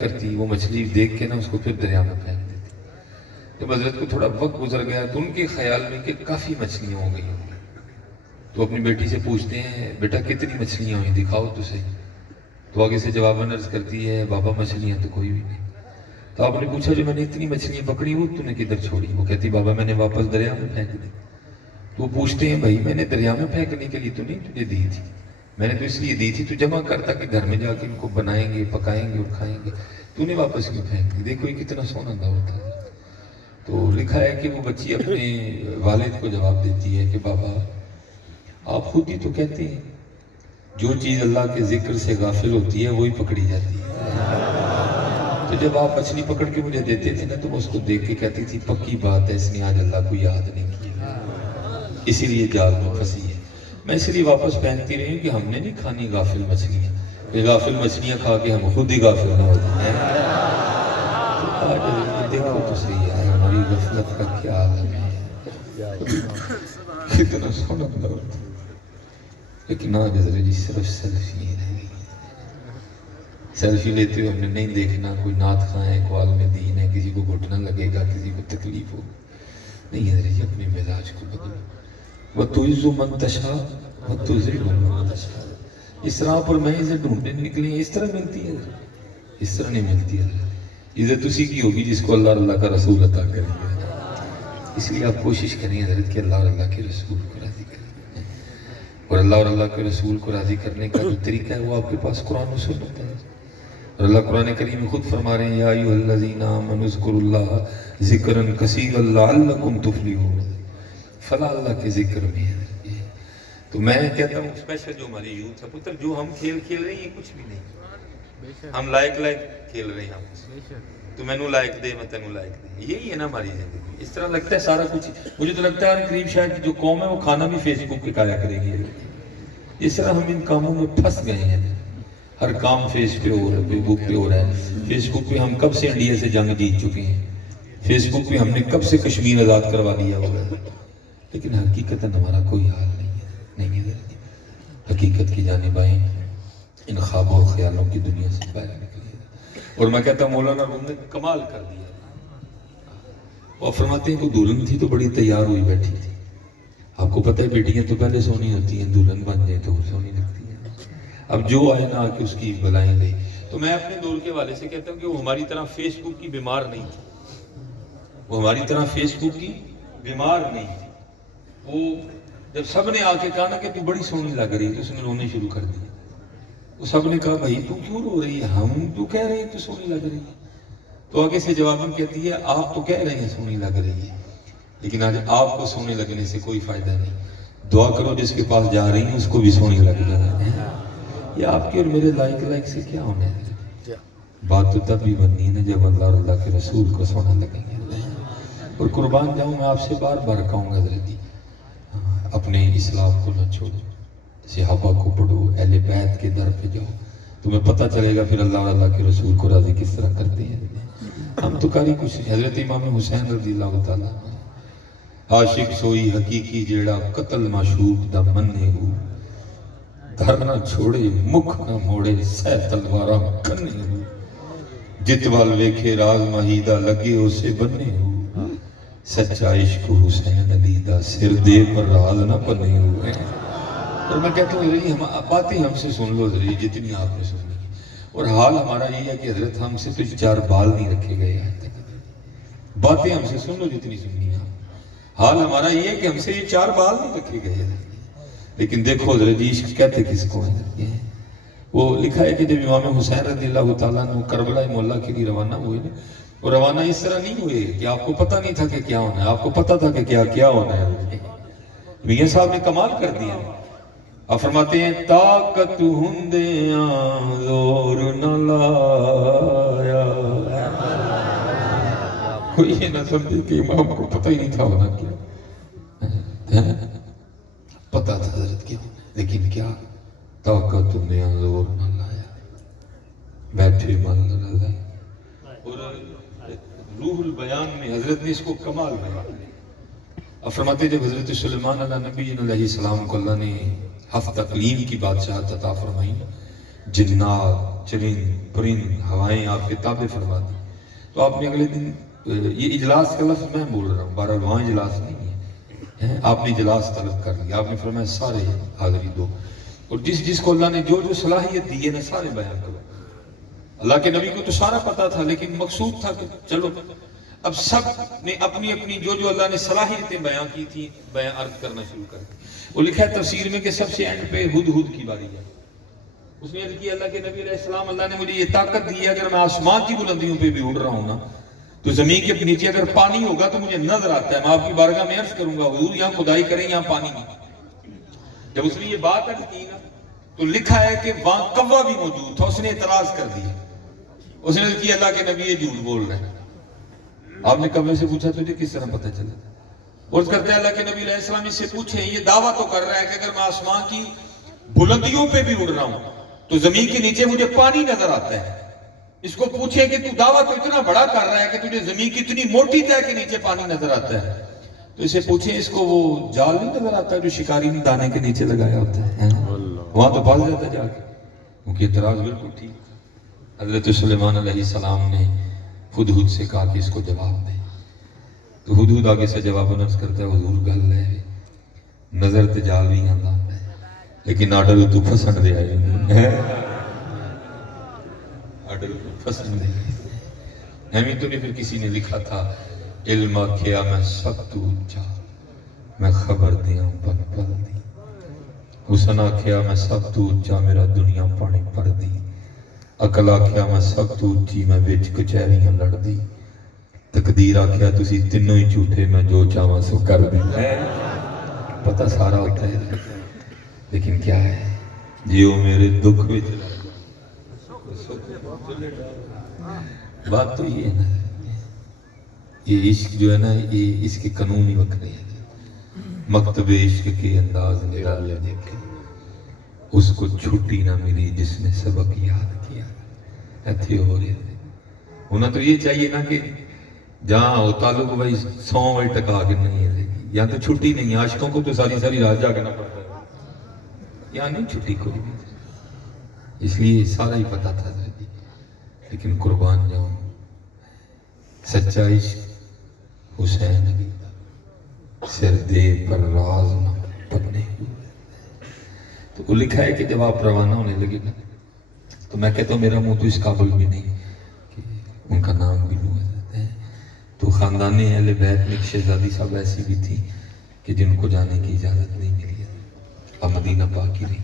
کرتی وہ مچھلی دیکھ کے نا اس کو پھر دریا میں پھینک دیتی۔ جب حضرت کو تھوڑا وقت گزر گیا تو ان کے خیال میں کہ کافی مچھلیاں ہو گئی ہوں گی، تو اپنی بیٹی سے پوچھتے ہیں بیٹا کتنی مچھلیاں ہوئیں دکھاؤ تو صحیح۔ تو آگے سے جواب عرض کرتی ہے بابا مچھلیاں تو کوئی بھی نہیں۔ تو آپ نے پوچھا جو میں نے اتنی مچھلیاں پکڑی وہ تو نے کدھر چھوڑی؟ وہ کہتی بابا میں نے واپس دریا میں پھینک دی۔ تو وہ پوچھتے ہیں بھائی میں نے دریا میں پھینکنے کے لیے تو نہیں تجھے دی تھی، میں نے تو اس لیے دی تھی تو جمع کرتا کہ گھر میں جا کے ان کو بنائیں گے پکائیں گے اور کھائیں گے، تو نے واپس کیوں پھینک دی؟ دیکھو یہ کتنا سونا دور تھا۔ تو لکھا ہے کہ وہ بچی اپنے والد کو جواب دیتی ہے کہ بابا آپ خود ہی تو کہتے ہیں جو چیز اللہ کے ذکر سے غافل ہوتی ہے وہی پکڑی جاتی ہے۔ تو جب آپ مچھلی پکڑ کے مجھے دیتے تھے نا تو میں اس کو دیکھ کے کہتی تھی پکی بات ہے اس نے آج اللہ کو یاد نہیں کیا، اسی لیے جال میں پھنسی ہے۔ میں اس لیے واپس پھینکتی رہی ہوں کہ ہم نے نہیں کھانی غافل مچھلیاں، کہ غافل مچھلیاں کھا کے ہم خود ہی غافل نہ ہوتے ہیں۔ آج دیکھو تو صحیح ہے ہماری غفلت کا کیا عالم ہے، کتنا سونا دور تھا، لیکن آج حضرت جی صرف سیلفی رہ گئی۔ سیلفی لیتے ہوئے ہم نے نہیں دیکھنا کوئی نعت خواں ہے، کوئی عالم دین ہے، کسی کو گھٹنا لگے گا، کسی کو تکلیف ہو، نہیں حضرت جی اپنے مزاج کو بدلو۔ وَتُعِزُّ مَن تَشَاءُ وَتُذِلُّ مَن تَشَاءُ۔ اس راہ پر میں اسے ڈھونڈنے نکلے اس طرح ملتی ہے، اس طرح نہیں ملتی ہے۔ عزت اسی کی ہوگی جس کو اللہ اور اللہ کا رسول عطا کریں گے۔ اس لیے آپ کوشش کریں حضرت کہ اللہ اور اللہ کے رسول کو راضی کریں، اور اللہ اور اللہ کے رسول کو راضی کرنے کا جو طریقہ ہے وہ آپ کے پاس قرآن و سنت ہے۔ اور اللہ قرآن کریم میں خود فرما رہے ہیں یا ایھا الذین آمنوا اذکروا اللہ ذکرا کثیرا لعلکم تفلحون، فلاح اللہ کے ذکر میں ہے۔ تو میں کہتا ہوں اسپیشل جو ہماری یوتھ ہے پتر جو ہم کھیل کھیل رہے ہیں یہ کچھ بھی نہیں، ہم لائق کھیل رہے ہیں ہم، تو میں نے لائق دے میں تینوں لائق دے، یہی ہے نا ہماری زندگی۔ اس طرح لگتا ہے سارا کچھ، مجھے تو لگتا ہے قریب شاید کی جو قوم ہے وہ کھانا بھی فیس بک پہ کھایا کرے گی۔ اس طرح ہم ان کاموں میں پھنس گئے ہیں، ہر کام فیس پہ ہو رہا ہے، فیس بک پہ ہو رہا ہے۔ فیس بک پہ ہم کب سے انڈیا سے جنگ جیت چکے ہیں، فیس بک پہ ہم نے کب سے کشمیر آزاد کروا لیا ہوا ہے، لیکن حقیقتاً ہمارا کوئی حال نہیں ہے۔ حقیقت کی جانب آئیں، ان خوابوں اور خیالوں کی دنیا سے باہر نکلیے۔ اور میں کہتا ہوں مولانا روم نے کمال کر دیا، اور فرماتے ہیں کہ دلہن تھی تو بڑی تیار ہوئی بیٹھی تھی۔ آپ کو پتہ ہے بیٹیاں تو پہلے سونی ہوتی ہیں، دلہن بن جائے تو سونی لگتی ہیں۔ اب جو آئے نا آ کے اس کی بلائیں لے، تو میں اپنے دور کے والے سے کہتا ہوں کہ وہ ہماری طرح فیس بک کی بیمار نہیں تھی، وہ ہماری طرح فیس بک کی بیمار نہیں تھی۔ وہ جب سب نے آ کے کہا نا کہ تو بڑی سونی لگ رہی ہے تو اس نے رونے شروع کر دیا۔ وہ سب نے کہا بھائی تو کیوں رو رہی ہے، ہم تو کہہ رہے ہیں تو سونی لگ رہی ہے۔ تو آگے سے جواب میں کہتی ہے آپ تو کہہ رہے ہیں سونی لگ رہی ہے، لیکن آج آپ کو سونے لگنے سے کوئی فائدہ نہیں، دعا کرو جس کے پاس جا رہی ہیں اس کو بھی سونی لگ جائے۔ یہ آپ کے اور میرے لائق سے کیا ہونا ہے؟ بات تو تب بھی بننی ہے نا جب اللہ اور اللہ کے رسول کو سونا لگیں گے۔ اور قربان جاؤں میں آپ سے بار بار کہوں گا حضرت جی اپنے اسلام کو نہ چھوڑو، صحابہ کو پڑھو، اہل بیت کے در پہ جاؤ، تمہیں پتہ چلے گا پھر اللہ اور اللہ کے رسول کو راضی کس طرح کرتے ہیں۔ ہم تو کاری کچھ نہیں۔ حضرت امام حسین رضی اللہ تعالیٰ عاشق سوئی حقیقی جیڑا قتل معشوق دا مننے ہو، گھر نہ چھوڑے مکھ نہ موڑے سہ تلوارا کنے ہو، جت وال ویکھے راز مہیدہ لگے اسے بننے ہو، سچا عشق حسین علی دا سر دے پر راز نہ بنے ہوئے۔ اور میں کہتا ہوں باتیں ہم سے سن لو حضرت جتنی آپ نے سنی ہے، اور حال ہمارا یہ ہے کہ حضرت ہم سے تو چار بال نہیں رکھے گئے ہیں، باتیں ہم سے سن لو جتنی سننی ہے، حال ہمارا یہ ہے کہ ہم سے یہ چار بال نہیں رکھے گئے ہیں، لیکن دیکھو حضرت عشق کہتے کس کو ہے۔ وہ لکھا ہے کہ جب امام حسین رضی اللہ تعالیٰ عنہ کربلا مولا کے لیے روانہ ہوئے نا، اور روانہ اس طرح نہیں ہوئے کہ آپ کو پتہ نہیں تھا کہ کیا ہونا ہے، آپ کو پتہ تھا کہ کیا ہونا ہے۔ میاں صاحب نے کمال کر دیا، آپ فرماتے ہیں طاقت ہندیاں زور نہ لایا، کوئی یہ نہ سمجھے کہ امام کو پتہ ہی نہیں تھا ہونا کیا، پتہ تھا حضرت کیا، لیکن کیا طاقت ہندیاں زور نہ لایا، بیٹھے من نہ لائے۔ اور روح البیان میں حضرت نے اس کو کمال بیان کیا۔ اب فرماتے ہیں جب حضرت سلیمان علیہ نبی علیہ السلام کو اللہ نے ہفت اقلیم کی بادشاہت عطا فرمائی، جنات چرند پرند ہوائیں آپ کے تابع فرما دی. تو آپ نے اگلے دن یہ اجلاس کا لفظ میں بول رہا ہوں، بہرحال وہاں اجلاس نہیں ہے، آپ نے اجلاس طلب کر لیا. آپ نے فرمایا سارے حاضری دو، اور جس کو اللہ نے جو صلاحیت دی ہے نا سارے بیان کرو. اللہ کے نبی کو تو سارا پتا تھا، لیکن مقصود تھا کہ چلو اب سب نے اپنی اپنی جو اللہ نے صلاحیتیں بیان کی تھی بیان عرض کرنا شروع کر دی. وہ لکھا ہے تفسیر میں کہ سب سے اینڈ پہ ہدہد کی باری ہے. اس نے عرض کی اللہ کے نبی علیہ السلام، اللہ نے مجھے یہ طاقت دی ہے اگر میں آسمان کی بلندیوں پہ بھی اڑ رہا ہوں نا تو زمین کے نیچے اگر پانی ہوگا تو مجھے نظر آتا ہے. میں آپ کی بارگاہ میں عرض کروں گا حضور یہاں کھدائی کریں یہاں پانی نہیں. جب اس نے یہ بات عرض کی نا تو لکھا ہے کہ وہاں کوا بھی موجود تھا، اس نے اعتراض کر دیا. اس نے عرض کی اللہ کے نبی یہ جھوٹ بول رہے ہیں. آپ نے کوے سے پوچھا تجھے کس طرح پتہ چلا؟ عرض کرتے ہیں اللہ کے نبی علیہ السلام اس سے پوچھیں، یہ دعویٰ تو کر رہا ہے کہ اگر میں آسمان کی بلندیوں پہ بھی اڑ رہا ہوں تو زمین کے نیچے مجھے پانی نظر آتا ہے. اس کو پوچھیں کہ تو دعویٰ تو اتنا بڑا کر رہا ہے کہ تجھے زمین کی اتنی موٹی تہ کے نیچے پانی نظر آتا ہے. تو اسے پوچھیں اس کو وہ جال نہیں نظر آتا ہے جو شکاری نے دانے کے نیچے لگایا ہوتا ہے، وہاں تو پھنس جاتا ہے جا کے. کیونکہ اعتراض بالکل ٹھیک. حضرت سلیمان علیہ السلام نے ہدہد سے کہا کہ اس کو جواب دے. تو ہدہد آگے سے جواب نرس کرتا ہے حضور گل ہے نظر تے جال بھی آندا ہے لیکن آڈر تو پسند دے آئے آڈر تو پسند دے آئے. تو نہیں پھر کسی نے لکھا تھا علم کیا میں سب تو اچھا میں خبر دیاں پن پل دی. حسن آکھیا میں سب تو اچھا میرا دنیا پانی پر دی. عقل آکھیا میں سب تو اچھی میں وچ کچہریاں لڑ دی. تقدیر آکھیا تسی تینوں ہی جھوٹے میں جو چاہواں سو کر دی. پتہ سارا ہوتا ہے لیکن کیا ہے جیو میرے دکھ وچ بات تو یہ ہے نا، یہ عشق جو ہے نا یہ اس کے قانون ہی وکھرے ہیں. مکتب عشق کے انداز نرالے دیکھے اس کو چھٹی نہ ملی جس نے سبق یاد کیا. ایتھے ہو رہے تھے انہیں تو یہ چاہیے نا کہ جہاں ہو تعلق بھائی 100 بھائی ٹکا کے نہیں ہے، یہاں تو چھٹی نہیں ہے. عاشقوں کو تو ساری رات جاگنا پڑتا ہے، یہاں نہیں چھٹی کوئی بھی. اس لیے سارا ہی پتا تھا لیکن قربان جاؤں سچا عشق حسین علی سر دے پر راز نہ پڑنے ہوئے. تو وہ لکھا ہے کہ جب آپ روانہ ہونے لگے نا تو میں کہتا ہوں میرا منہ تو اس قابل بھی نہیں کہ ان کا نام بھی لوں. تو خاندان اہل بیت میں ایک شہزادی صاحب ایسی بھی تھی کہ جن کو جانے کی اجازت نہیں ملی، اب مدینہ پاک ہی رہی.